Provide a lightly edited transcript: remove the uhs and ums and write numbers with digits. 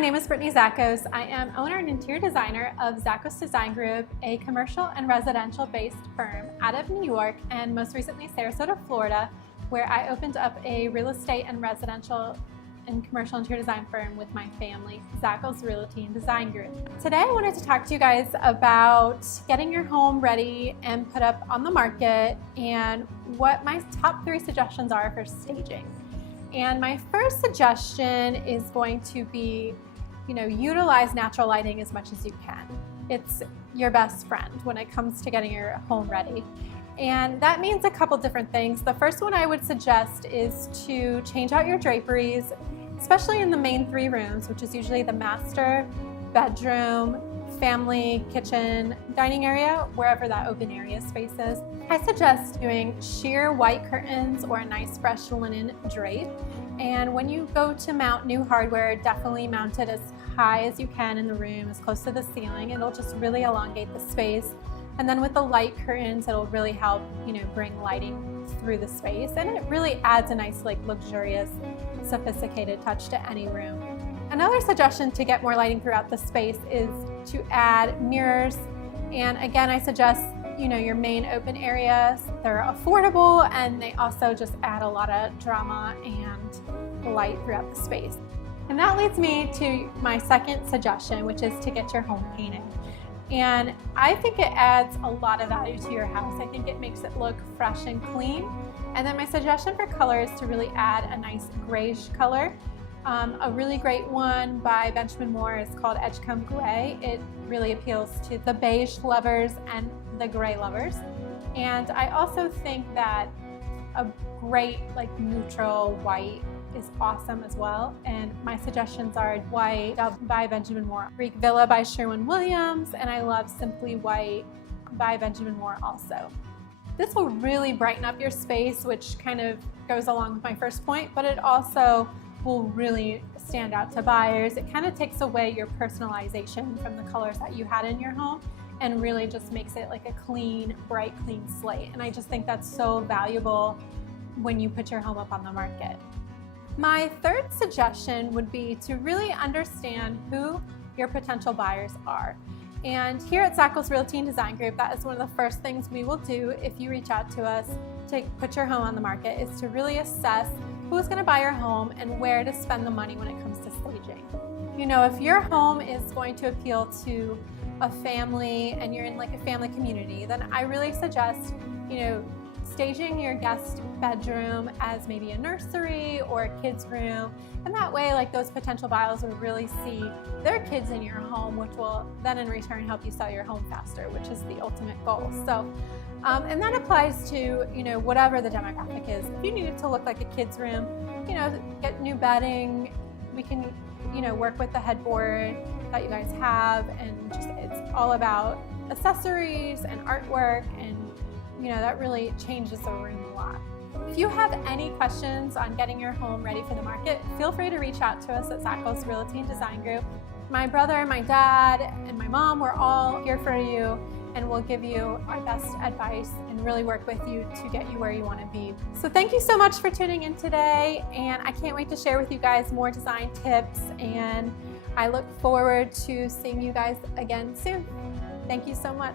my name is Brittany Zachos. I am owner and interior designer of Zachos Design Group, a commercial and residential based firm out of New York and most recently Sarasota, Florida, where I opened up a real estate and residential and commercial interior design firm with my family, Zachos Realty and Design Group. Today I wanted to talk to you guys about getting your home ready and put up on the market and what my top 3 suggestions are for staging. And my first suggestion is going to be, utilize natural lighting as much as you can. It's your best friend when it comes to getting your home ready. And that means a couple different things. The first one I would suggest is to change out your draperies, especially in the main 3 rooms, which is usually the master, bedroom, family, kitchen, dining area, wherever that open area space is. I suggest doing sheer white curtains or a nice fresh linen drape. And when you go to mount new hardware, definitely mount it as high as you can in the room, as close to the ceiling. It'll just really elongate the space. And then with the light curtains, it'll really help, bring lighting through the space. And it really adds a nice, luxurious, sophisticated touch to any room. Another suggestion to get more lighting throughout the space is to add mirrors. And again, I suggest, your main open areas. They're affordable and they also just add a lot of drama and light throughout the space. And that leads me to my second suggestion, which is to get your home painted. And I think it adds a lot of value to your house. I think it makes it look fresh and clean. And then my suggestion for color is to really add a nice grayish color. A really great one by Benjamin Moore is called Edgecombe Gray. It really appeals to the beige lovers and the gray lovers. And I also think that a great neutral white is awesome as well. And my suggestions are White by Benjamin Moore, Greek Villa by Sherwin-Williams, and I love Simply White by Benjamin Moore also. This will really brighten up your space, which kind of goes along with my first point, but it also will really stand out to buyers. It kind of takes away your personalization from the colors that you had in your home and really just makes it like a clean, bright, clean slate. And I just think that's so valuable when you put your home up on the market. My third suggestion would be to really understand who your potential buyers are. And here at Zachos Realty and Design Group, that is one of the first things we will do if you reach out to us to put your home on the market, is to really assess who's going to buy your home and where to spend the money when it comes to staging. If your home is going to appeal to a family and you're in a family community, then I really suggest, staging your guest bedroom as maybe a nursery or a kid's room. And that way, those potential buyers will really see their kids in your home, which will then in return help you sell your home faster, which is the ultimate goal. So, and that applies to, whatever the demographic is. If you need it to look like a kid's room, get new bedding. We can, work with the headboard that you guys have, and just it's all about accessories and artwork, and that really changes the room a lot. If you have any questions on getting your home ready for the market, feel free to reach out to us at Zachos Realty and Design Group. My brother, my dad, and my mom, we're all here for you, and we'll give you our best advice and really work with you to get you where you want to be. So thank you so much for tuning in today, and I can't wait to share with you guys more design tips, and I look forward to seeing you guys again soon. Thank you so much.